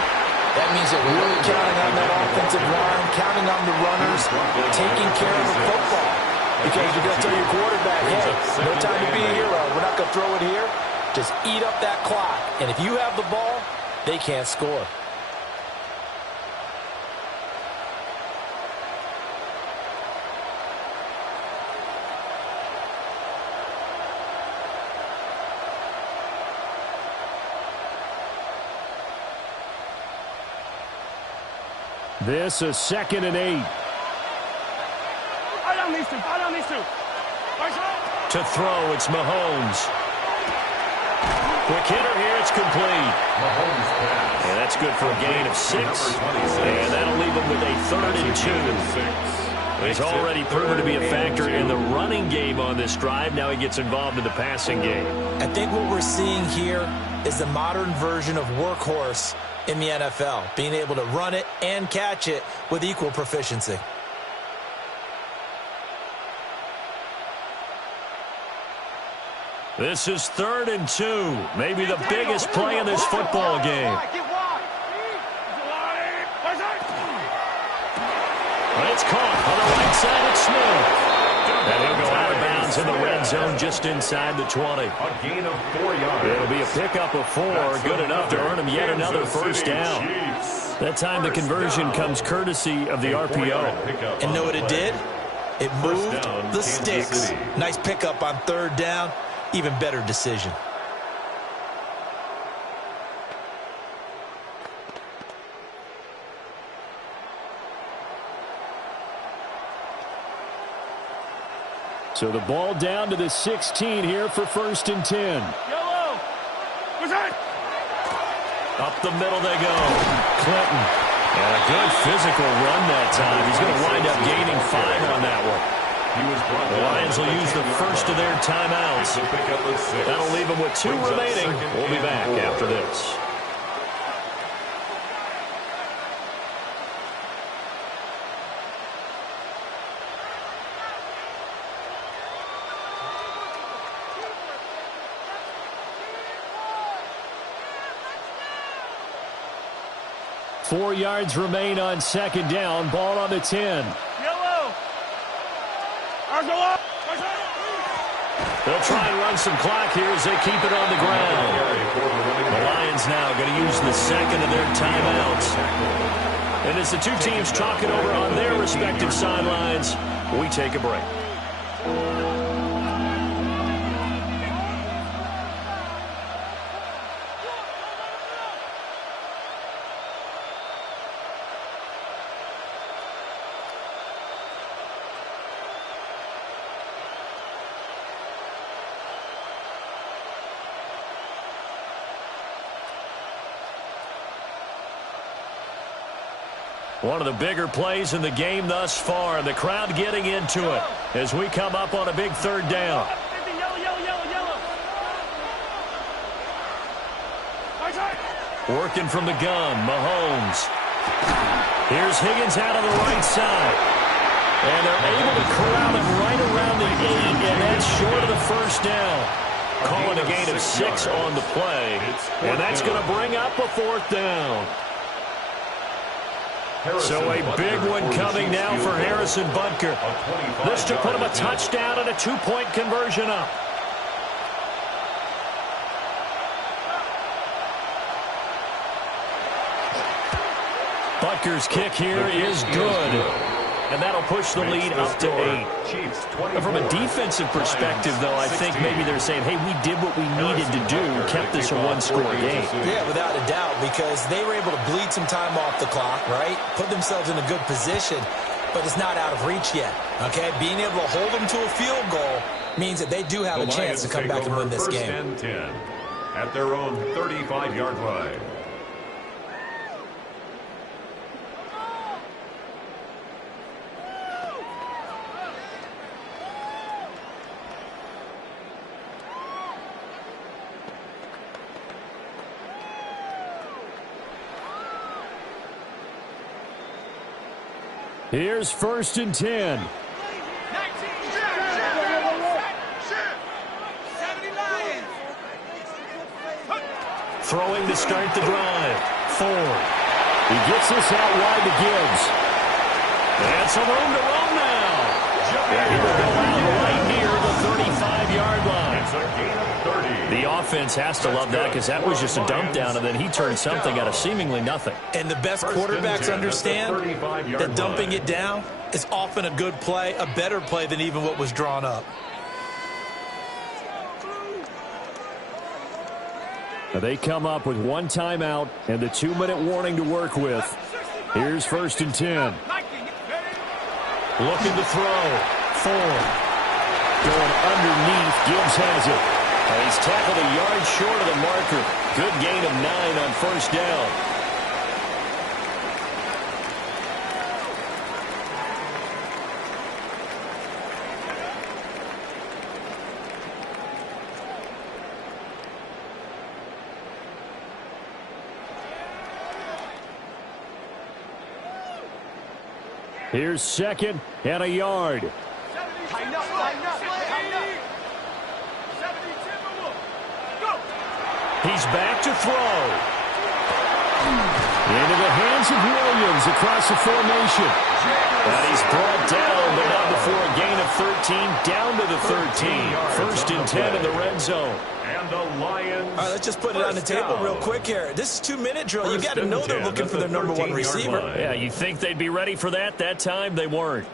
That means they're really counting on that offensive line, counting on the runners, taking care of the football. Because you're going to tell your quarterback, hey, no time to be a hero. We're not going to throw it here. Just eat up that clock. And if you have the ball, they can't score. This is 2nd and 8. I down these two. To throw, it's Mahomes. Quick hitter here, it's complete. And that's good for a gain of 6. And that'll leave him with a 3rd and 2. He's already proven to be a factor in the running game on this drive. Now he gets involved in the passing game. I think what we're seeing here is the modern version of workhorse in the NFL, being able to run it and catch it with equal proficiency. This is 3rd and 2, maybe the biggest play in this football game. It's caught on the right side. It's Smith. And he'll go out of bounds in the red zone just inside the 20. A gain of 4 yards. It'll be a pickup of 4, good enough to earn him yet another first down. That time the conversion comes courtesy of the RPO. And know what it did? It moved the sticks. Nice pickup on 3rd down. Even better decision. So the ball down to the 16 here for 1st and 10. Yellow. Up the middle they go. Clinton. And a good physical run that time. He's going to wind up gaining 5 on that one. The Lions will use the first of their timeouts. That'll leave them with 2 remaining. We'll be back after this. Four yards remain on 2nd down. Ball on the 10. They'll try and run some clock here as they keep it on the ground. The Lions now going to use the 2nd of their timeouts. And as the 2 teams talk it over on their respective sidelines, we take a break. One of the bigger plays in the game thus far. The crowd getting into it as we come up on a big 3rd down. Working from the gun, Mahomes. Here's Higgins out of the right side. And they're able to corral him right around the 8, and that's short of the first down. Calling a gain of 6 on the play. And that's going to bring up a 4th down. So a big one coming now for Harrison Butker. This to put him a touchdown and a 2-point conversion up. Butker's kick here is good. And that'll push the lead up to 8. And from a defensive perspective, though, I think maybe they're saying, hey, we did what we needed to do, kept this a 1-score game. Yeah, without a doubt, because they were able to bleed some time off the clock, right? Put themselves in a good position, but it's not out of reach yet, okay? Being able to hold them to a field goal means that they do have a chance to come back and win this game. 1st and 10 at their own 35-yard line. Here's 1st and 10. Throwing to start the drive. Ford. He gets this out wide to Gibbs. And some room to run now. And he will go out right near the 35-yard line. It's a gain of 30. The offense has to love that because that was just a dump down, and then he turned something out of seemingly nothing. And the best quarterbacks understand that dumping it down is often a good play, a better play than even what was drawn up. Now they come up with 1 timeout and the 2-minute warning to work with. Here's 1st and 10. Looking to throw. Ford. Going underneath, Gibbs has it. And he's tackled a yard short of the marker. Good gain of 9 on first down. Here's second and a yard. Tighten up, tighten up, tighten up. 72, go. He's back to throw. Into the hands of Williams across the formation. And he's brought down, but not before a gain of 13, down to the 13. First and 10 in the red zone. And the Lions. All right, let's just put it on the table real quick here. This is 2-minute drill. You got to know they're looking for their number 1 receiver. Yeah, you think they'd be ready for that? That time they weren't.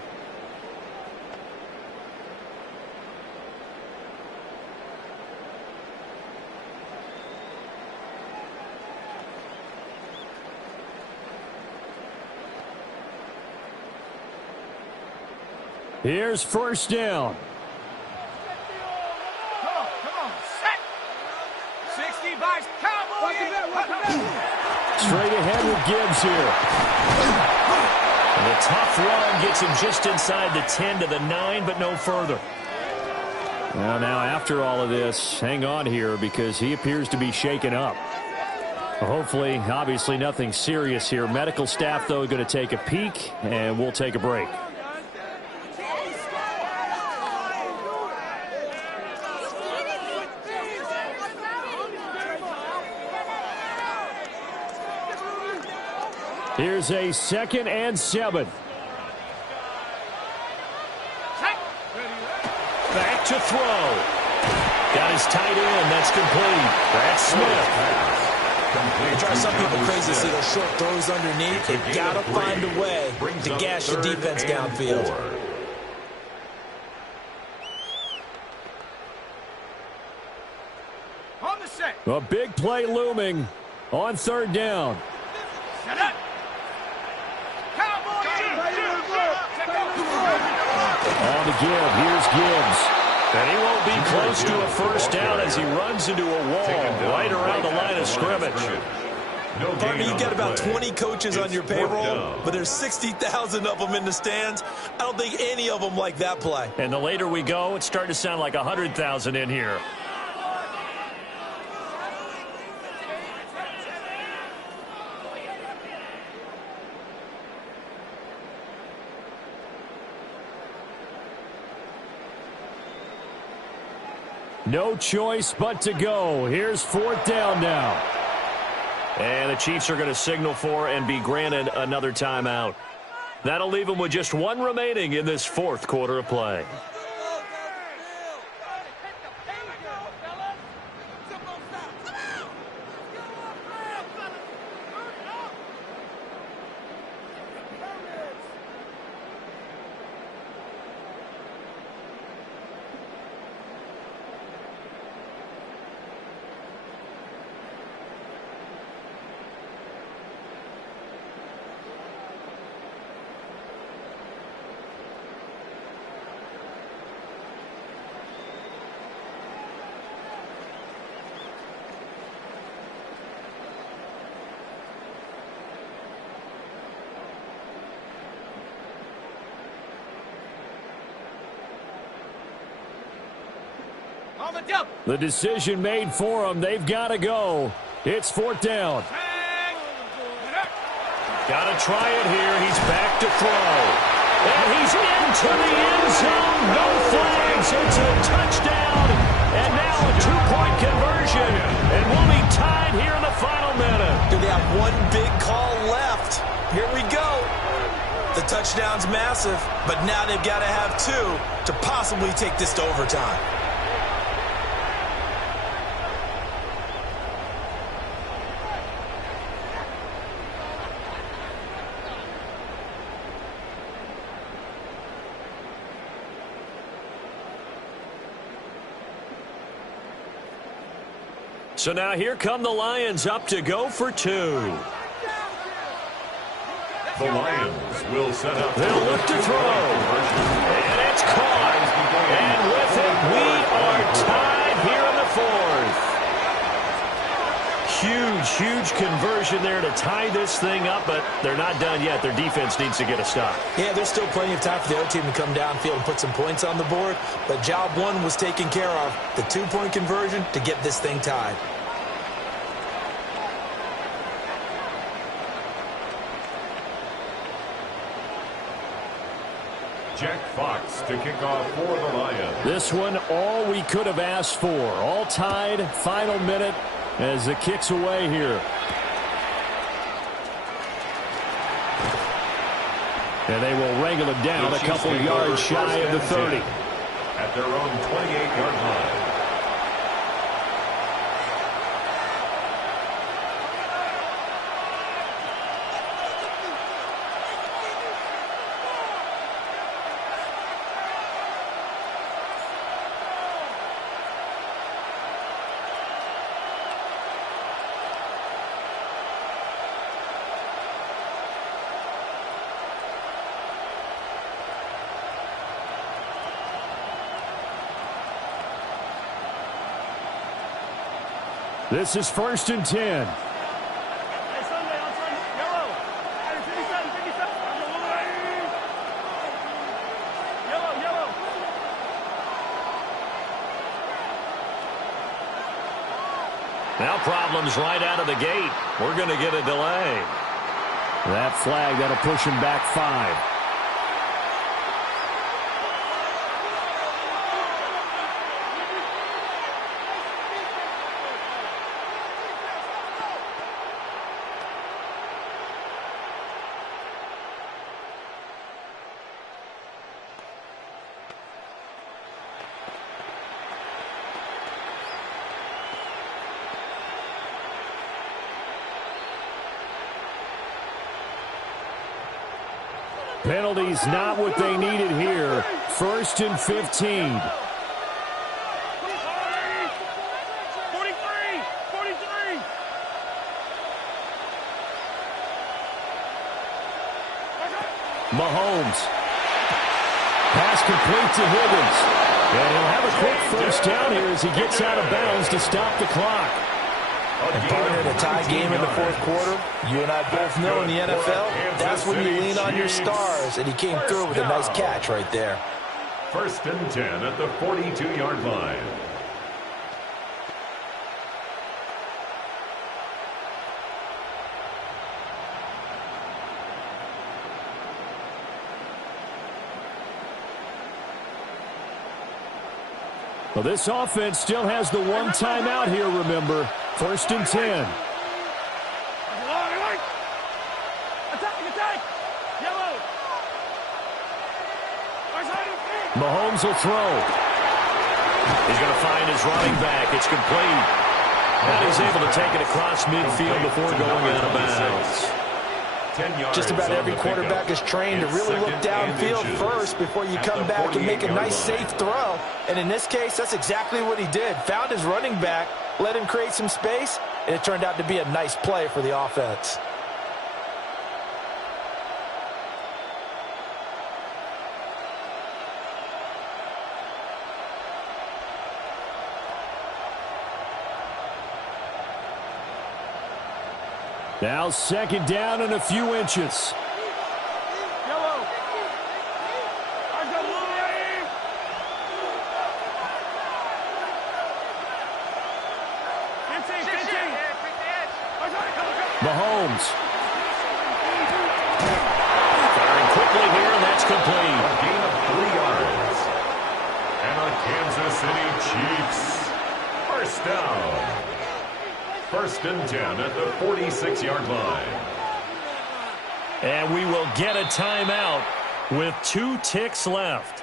Here's first down. Come on, set. 60 by Cowboys. Straight ahead with Gibbs here. And the tough run gets him just inside the 10 to the 9, but no further. Well, now after all of this, hang on here because he appears to be shaken up. Hopefully, obviously nothing serious here. Medical staff, though, going to take a peek, and we'll take a break. Here's a 2nd and 7. Back to throw. Got his tight end. That's complete. That's Smith. It drives some people crazy to see those short throws underneath. You got to find a way to gash your defense downfield. On the set. A big play looming on 3rd down. Set up. Cowboys. On the give, here's Gibbs. And he won't be close to a first down as he runs into a wall right around the line of scrimmage. Partner, you've got about 20 coaches on your payroll, but there's 60,000 of them in the stands. I don't think any of them like that play. And the later we go, it's starting to sound like 100,000 in here. No choice but to go. Here's 4th down now. And the Chiefs are going to signal for and be granted another timeout. That'll leave them with just 1 remaining in this 4th quarter of play. The decision made for them. They've got to go. It's 4th down. Got to try it here. He's back to throw. And he's into the end zone. No flags. It's a touchdown. And now a 2-point conversion. And we'll be tied here in the final minute. They have 1 big call left. Here we go. The touchdown's massive, but now they've got to have 2 to possibly take this to overtime. So now here come the Lions up to go for 2. The Lions will set up. They'll look to throw. And it's caught. And with Huge conversion there to tie this thing up, but they're not done yet. Their defense needs to get a stop. Yeah, there's still plenty of time for the other team to come downfield and put some points on the board, but job one was taken care of. The 2-point conversion to get this thing tied. Jack Fox to kick off for the Lions. This one, all we could have asked for. All tied, final minute as the kick's away here. And they will wrangle it down a couple yards shy of the 30. At their own 28-yard line. This is 1st and 10. Now problems right out of the gate. We're going to get a delay. That flag, that'll push him back 5. Penalties not what they needed here. 1st and 15. 43. Mahomes. Pass complete to Higgins. And he'll have a quick first down here as he gets out of bounds to stop the clock. And partner, in a tie game in the 4th quarter, you and I both know in the NFL, that's when you lean on your stars, and he came through with a nice catch right there. 1st and 10 at the 42-yard line. Well, this offense still has the one timeout here, remember. 1st and 10. Mahomes will throw. He's going to find his running back. It's complete. And he's able to take it across midfield before going out of bounds. Just about every quarterback is trained to really look downfield first before you come back and make a nice, safe throw. And in this case, that's exactly what he did. Found his running back, let him create some space, and it turned out to be a nice play for the offense. Now 2nd down and a few inches. Mahomes. Firing quickly here, and that's complete. A gain of 3 yards. And the Kansas City Chiefs. 1st down. 1st and 10 at the 46-yard line. And we will get a timeout with 2 ticks left.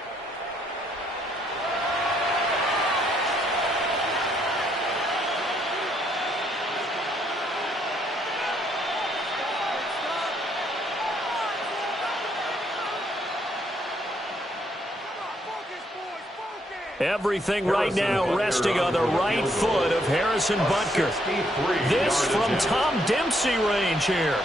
Everything right now resting on the right foot of Harrison Butker. This from Tom Dempsey range here.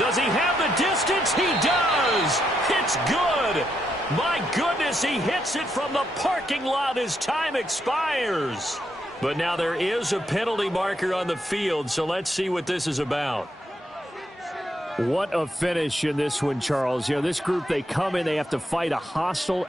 Does he have the distance? He does. It's good. My goodness, he hits it from the parking lot as time expires. But now there is a penalty marker on the field, so let's see what this is about. What a finish in this one, Charles. You know, this group, they come in, they have to fight a hostile